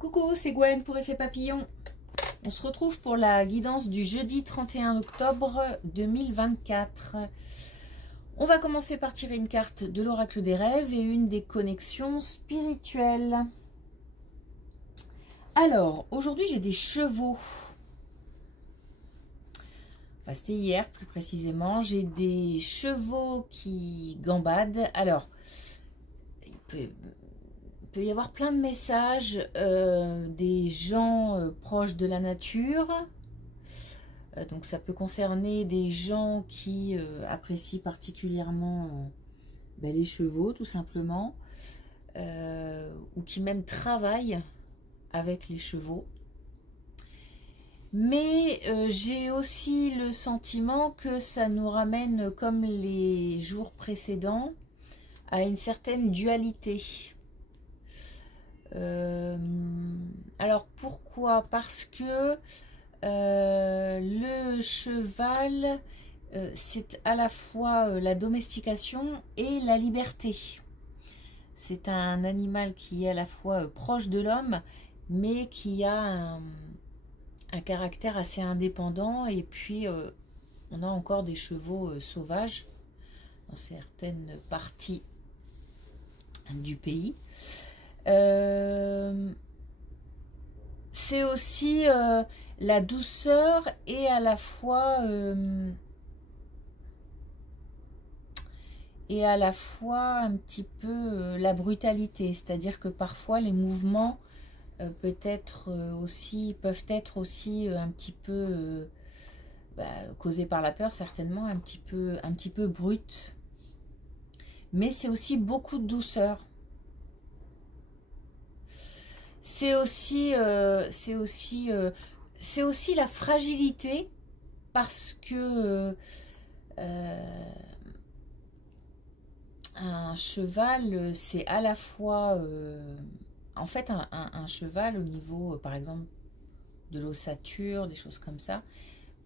Coucou, c'est Gwen pour Effet Papillon. On se retrouve pour la guidance du jeudi 31 octobre 2024. On va commencer par tirer une carte de l'oracle des rêves et une des connexions spirituelles. Alors, aujourd'hui j'ai des chevaux. Enfin, c'était hier plus précisément. J'ai des chevaux qui gambadent. Alors, il peut y avoir plein de messages des gens proches de la nature. Donc ça peut concerner des gens qui apprécient particulièrement les chevaux tout simplement. Ou qui même travaillent avec les chevaux. Mais j'ai aussi le sentiment que ça nous ramène, comme les jours précédents, à une certaine dualité. Alors pourquoi? Parce que le cheval, c'est à la fois la domestication et la liberté. C'est un animal qui est à la fois proche de l'homme, mais qui a un caractère assez indépendant. Et puis, on a encore des chevaux sauvages dans certaines parties du pays. C'est aussi la douceur et à la fois un petit peu la brutalité, c'est-à-dire que parfois les mouvements peuvent être aussi un petit peu causés par la peur, certainement un petit peu brut, mais c'est aussi beaucoup de douceur. C'est aussi la fragilité, parce que un cheval, c'est à la fois en fait un cheval au niveau par exemple de l'ossature, des choses comme ça,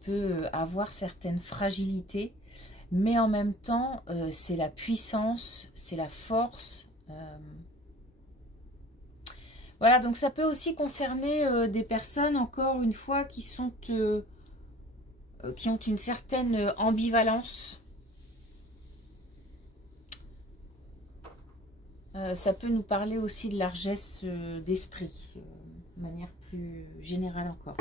peut avoir certaines fragilités, mais en même temps c'est la puissance, c'est la force. Voilà, donc ça peut aussi concerner des personnes, encore une fois, qui ont une certaine ambivalence. Ça peut nous parler aussi de largesse d'esprit, de manière plus générale encore.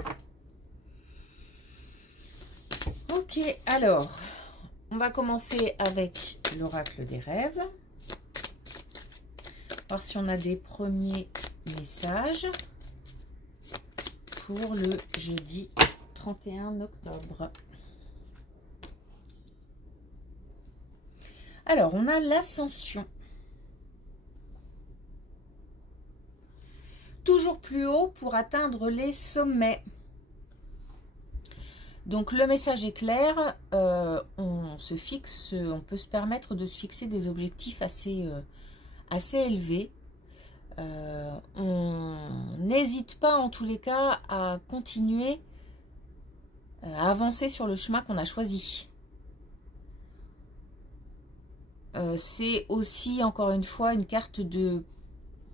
Ok, alors, on va commencer avec l'oracle des rêves. Voir si on a des premiers messages pour le jeudi 31 octobre. Alors, on a l'ascension. Toujours plus haut pour atteindre les sommets. Donc, le message est clair. On peut se permettre de se fixer des objectifs assez élevés. On n'hésite pas en tous les cas à continuer à avancer sur le chemin qu'on a choisi. C'est aussi encore une fois une carte de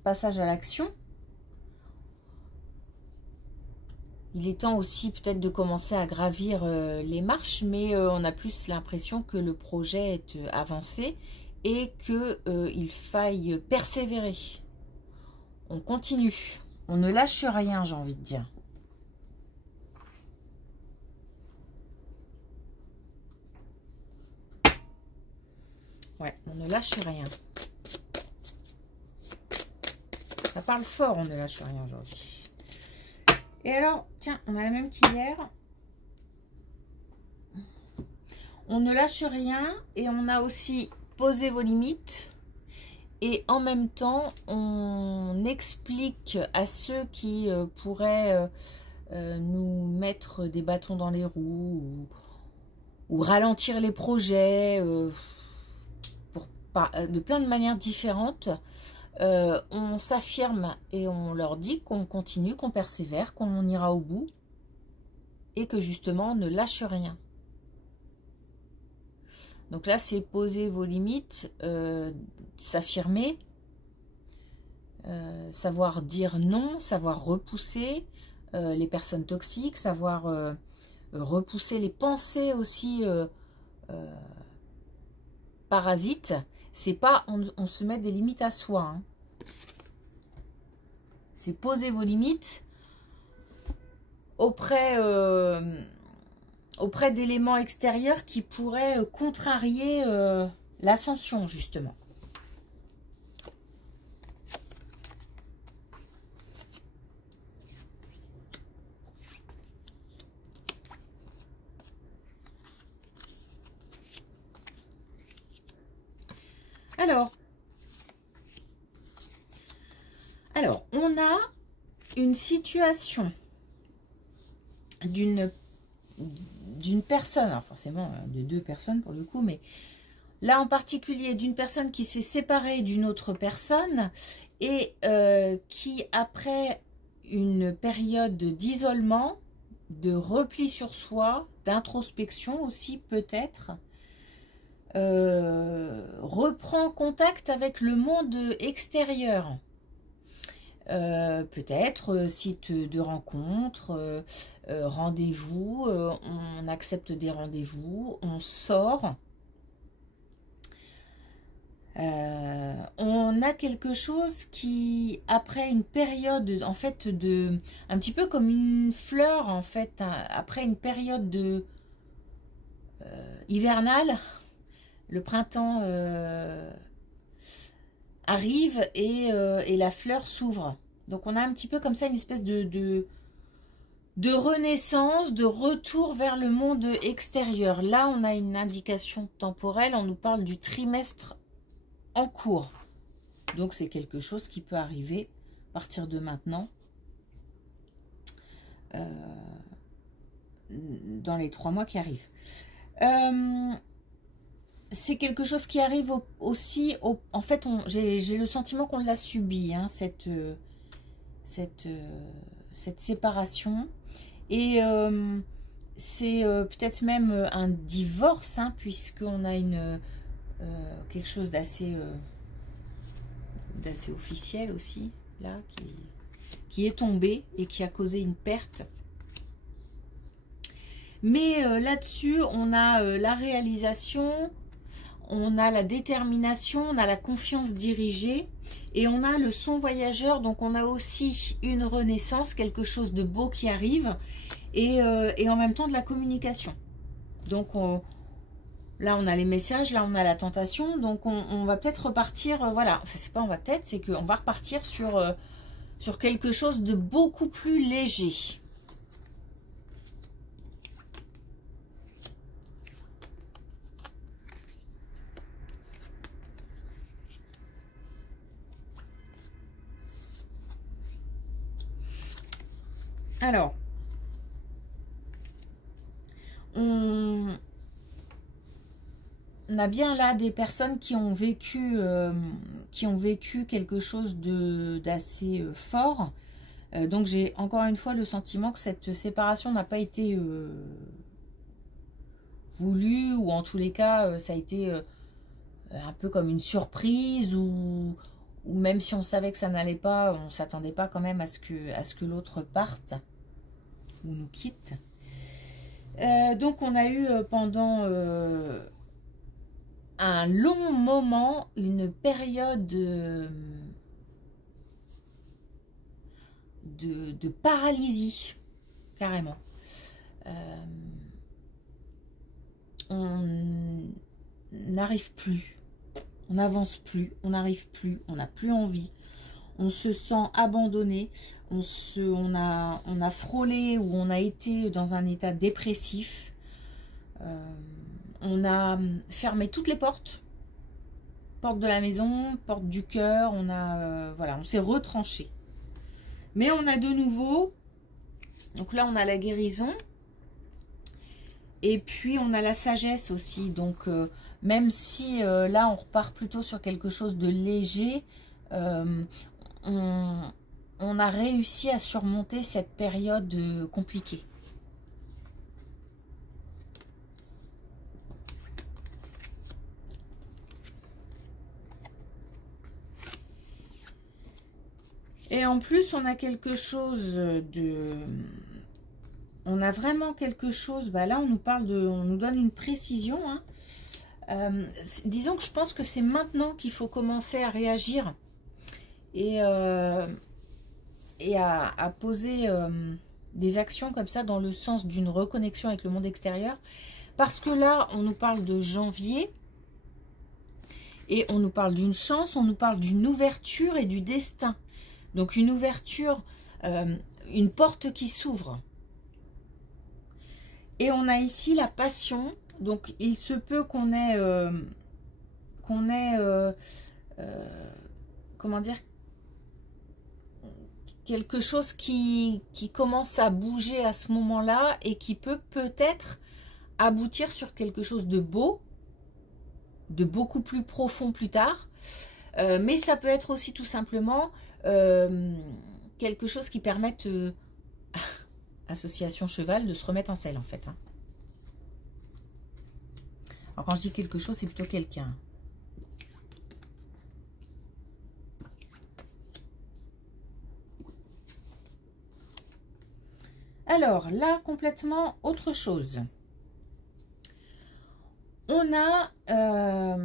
passage à l'action. Il est temps aussi peut-être de commencer à gravir les marches, mais on a plus l'impression que le projet est avancé et qu'il faille persévérer. On continue, on ne lâche rien, j'ai envie de dire. Ouais, on ne lâche rien. Ça parle fort, on ne lâche rien aujourd'hui. Et alors, tiens, on a la même qu'hier. On ne lâche rien et on a aussi posé vos limites. Et en même temps, on explique à ceux qui pourraient nous mettre des bâtons dans les roues ou ralentir les projets de plein de manières différentes. On s'affirme et on leur dit qu'on continue, qu'on persévère, qu'on ira au bout et que justement on ne lâche rien. Donc là, c'est poser vos limites, s'affirmer, savoir dire non, savoir repousser les personnes toxiques, savoir repousser les pensées aussi parasites. C'est pas on se met des limites à soi, hein. C'est poser vos limites auprès d'éléments extérieurs qui pourraient contrarier l'ascension, justement. Alors, on a une situation d'une personne, alors forcément de deux personnes pour le coup, mais là en particulier d'une personne qui s'est séparée d'une autre personne et qui, après une période d'isolement, de repli sur soi, d'introspection aussi peut-être, reprend contact avec le monde extérieur. Peut-être site de rencontre, rendez-vous, on accepte des rendez-vous, on sort. On a quelque chose qui, après une période en fait un petit peu comme une fleur en fait, après une période hivernale, le printemps arrive et la fleur s'ouvre. Donc on a un petit peu comme ça une espèce de renaissance, de retour vers le monde extérieur. Là, on a une indication temporelle, on nous parle du trimestre en cours. Donc c'est quelque chose qui peut arriver à partir de maintenant, dans les 3 mois qui arrivent. C'est quelque chose qui arrive aussi, en fait, j'ai le sentiment qu'on l'a subi, hein, cette séparation. Et c'est peut-être même un divorce, hein, puisqu'on a quelque chose d'assez officiel aussi, là, qui est tombé et qui a causé une perte. Mais là-dessus, on a la réalisation, on a la détermination, on a la confiance dirigée et on a le son voyageur. Donc on a aussi une renaissance, quelque chose de beau qui arrive et en même temps de la communication. Donc là on a les messages, là on a la tentation. Donc on va peut-être repartir, voilà, enfin c'est pas on va peut-être, c'est qu'on va repartir sur quelque chose de beaucoup plus léger. Alors, on a bien là des personnes qui ont vécu quelque chose d'assez fort. Donc j'ai encore une fois le sentiment que cette séparation n'a pas été voulue, ou en tous les cas ça a été un peu comme une surprise, ou même si on savait que ça n'allait pas, on ne s'attendait pas quand même à ce que l'autre parte ou nous quitte. Donc on a eu pendant un long moment une période de paralysie, carrément. On n'arrive plus, on n'avance plus, on n'arrive plus, on n'a plus envie, on se sent abandonné, on a frôlé ou on a été dans un état dépressif. On a fermé toutes les portes de la maison, porte du cœur, voilà, on s'est retranché. Mais on a de nouveau, donc là on a la guérison, et puis on a la sagesse aussi. Donc même si là on repart plutôt sur quelque chose de léger, on a réussi à surmonter cette période compliquée. Et en plus, on a quelque chose de... On a vraiment quelque chose... Bah là, on nous parle de... On nous donne une précision. Hein. Disons que je pense que c'est maintenant qu'il faut commencer à réagir et à poser des actions comme ça dans le sens d'une reconnexion avec le monde extérieur. Parce que là, on nous parle de janvier et on nous parle d'une chance, on nous parle d'une ouverture et du destin. Donc une ouverture, une porte qui s'ouvre. Et on a ici la passion. Donc il se peut qu'on ait, comment dire, quelque chose qui commence à bouger à ce moment-là et qui peut peut-être aboutir sur quelque chose de beau, de beaucoup plus profond plus tard. Mais ça peut être aussi tout simplement quelque chose qui permette, association cheval, de se remettre en selle en fait. Hein. Alors quand je dis quelque chose, c'est plutôt quelqu'un. Alors là, complètement autre chose. On a un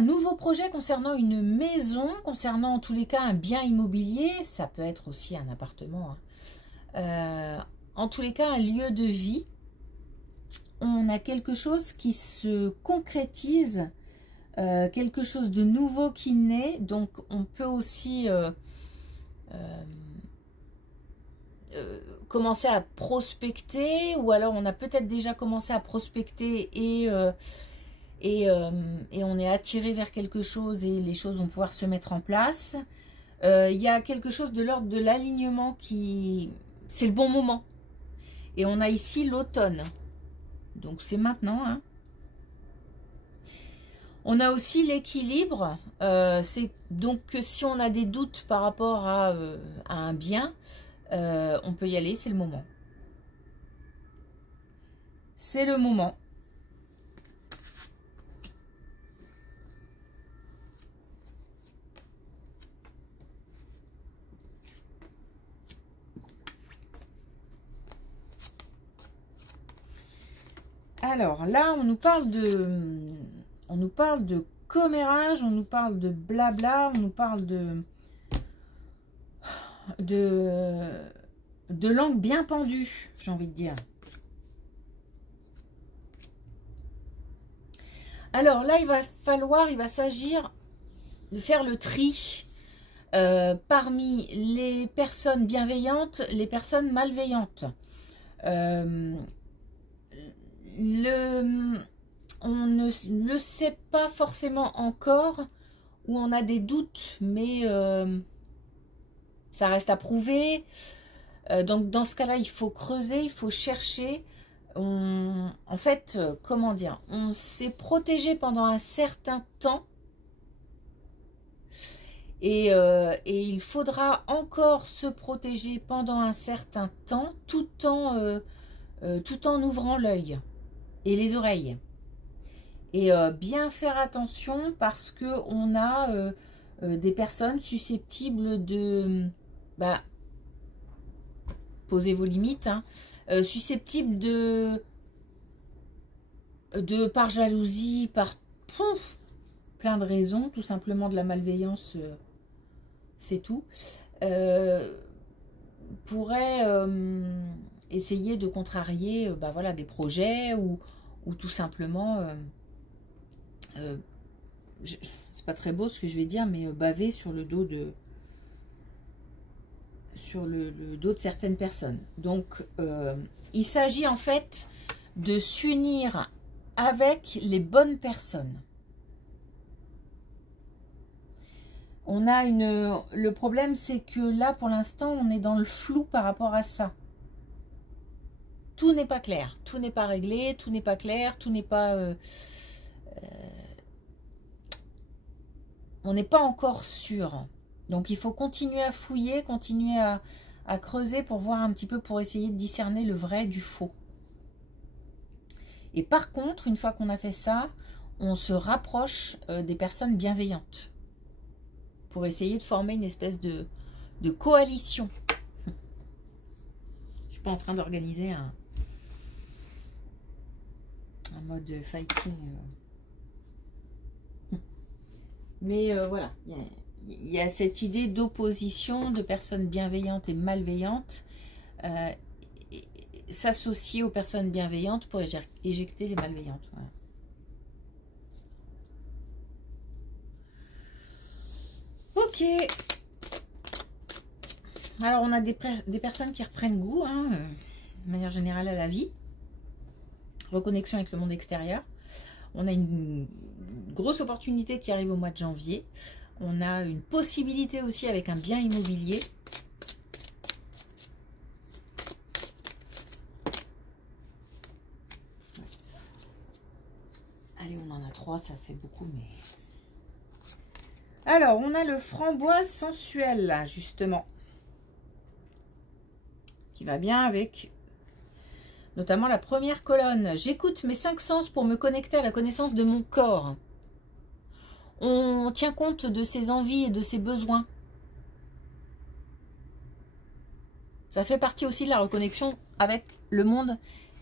nouveau projet concernant une maison, concernant en tous les cas un bien immobilier. Ça peut être aussi un appartement. Hein. En tous les cas, un lieu de vie. On a quelque chose qui se concrétise, quelque chose de nouveau qui naît. Donc on peut aussi... commencer à prospecter, ou alors on a peut-être déjà commencé à prospecter et on est attiré vers quelque chose et les choses vont pouvoir se mettre en place. Il y a quelque chose de l'ordre de l'alignement qui... C'est le bon moment. Et on a ici l'automne. Donc c'est maintenant. Hein. On a aussi l'équilibre. C'est donc que si on a des doutes par rapport à un bien... on peut y aller, c'est le moment. C'est le moment. Alors là, on nous parle de commérage, on nous parle de blabla, on nous parle de langue bien pendue, j'ai envie de dire. Alors là, il va s'agir de faire le tri parmi les personnes bienveillantes, les personnes malveillantes. On ne le sait pas forcément encore, ou on a des doutes, mais ça reste à prouver. Donc dans ce cas-là, il faut creuser, il faut chercher. En fait, comment dire, on s'est protégé pendant un certain temps et il faudra encore se protéger pendant un certain temps tout en ouvrant l'œil et les oreilles. Et bien faire attention parce que on a des personnes susceptibles de... posez vos limites, hein, susceptibles de par jalousie, par plein de raisons, tout simplement de la malveillance, c'est tout, pourrait essayer de contrarier voilà, des projets ou tout simplement, c'est pas très beau ce que je vais dire, mais baver sur le dos de... sur le dos de certaines personnes. Donc, il s'agit en fait de s'unir avec les bonnes personnes. On a le problème, c'est que là, pour l'instant, on est dans le flou par rapport à ça. Tout n'est pas clair, tout n'est pas réglé, tout n'est pas clair, tout n'est pas... on n'est pas encore sûr. Donc il faut continuer à fouiller, continuer à creuser pour voir un petit peu, pour essayer de discerner le vrai du faux. Et par contre, une fois qu'on a fait ça, on se rapproche des personnes bienveillantes. pour essayer de former une espèce de coalition. Je suis pas en train d'organiser un mode fighting. Mais voilà, il y a cette idée d'opposition de personnes bienveillantes et malveillantes s'associer aux personnes bienveillantes pour éjecter les malveillantes. Voilà. Ok. Alors, on a des personnes qui reprennent goût, hein, de manière générale, à la vie. Reconnexion avec le monde extérieur. On a une grosse opportunité qui arrive au mois de janvier. On a une possibilité aussi avec un bien immobilier. Allez, on en a 3, ça fait beaucoup, mais... Alors, on a le framboise sensuel, là, justement. Qui va bien avec... notamment la première colonne. J'écoute mes 5 sens pour me connecter à la connaissance de mon corps. On tient compte de ses envies et de ses besoins. Ça fait partie aussi de la reconnexion avec le monde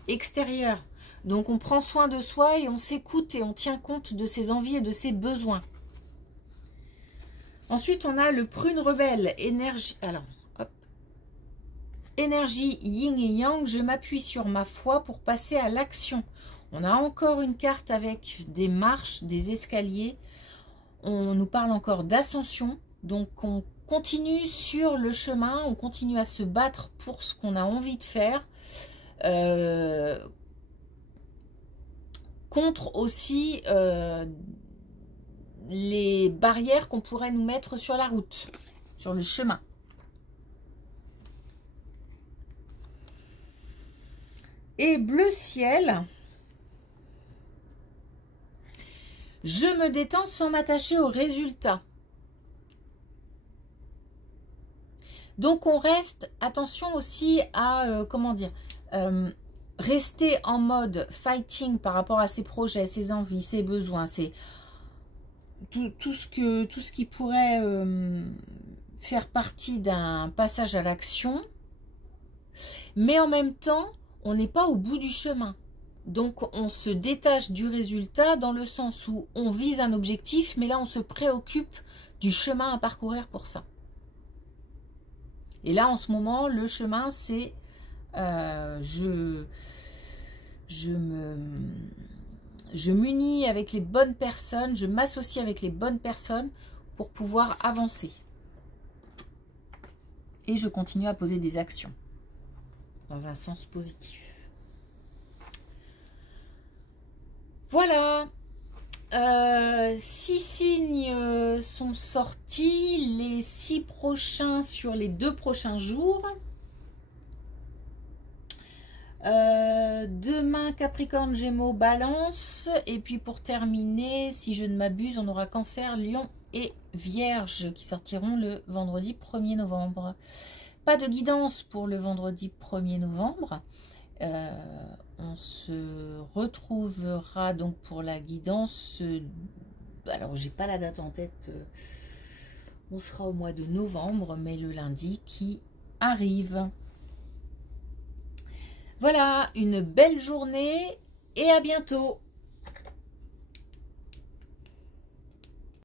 extérieur. Donc on prend soin de soi et on s'écoute et on tient compte de ses envies et de ses besoins. Ensuite, on a le prune rebelle, énergie. Alors, hop. Énergie yin et yang, je m'appuie sur ma foi pour passer à l'action. On a encore une carte avec des marches, des escaliers. On nous parle encore d'ascension. Donc, on continue sur le chemin, on continue à se battre pour ce qu'on a envie de faire. Contre aussi les barrières qu'on pourrait nous mettre sur la route, sur le chemin. Et bleu ciel, je me détends sans m'attacher aux résultats. Donc on reste, attention aussi à, comment dire, rester en mode fighting par rapport à ses projets, ses envies, ses besoins, c'est tout ce qui pourrait faire partie d'un passage à l'action. Mais en même temps, on n'est pas au bout du chemin. Donc on se détache du résultat dans le sens où on vise un objectif, mais là on se préoccupe du chemin à parcourir pour ça. Et là en ce moment, le chemin c'est je m'unis avec les bonnes personnes, je m'associe avec les bonnes personnes pour pouvoir avancer. Et je continue à poser des actions dans un sens positif. Voilà. 6 signes sont sortis, les 6 prochains sur les 2 prochains jours. Demain Capricorne, Gémeaux, Balance, et puis pour terminer, si je ne m'abuse, on aura Cancer, Lion et Vierge qui sortiront le vendredi 1er novembre. Pas de guidance pour le vendredi 1er novembre. On se retrouvera donc pour la guidance. Alors j'ai pas la date en tête. On sera au mois de novembre, mais le lundi qui arrive. Voilà, une belle journée et à bientôt.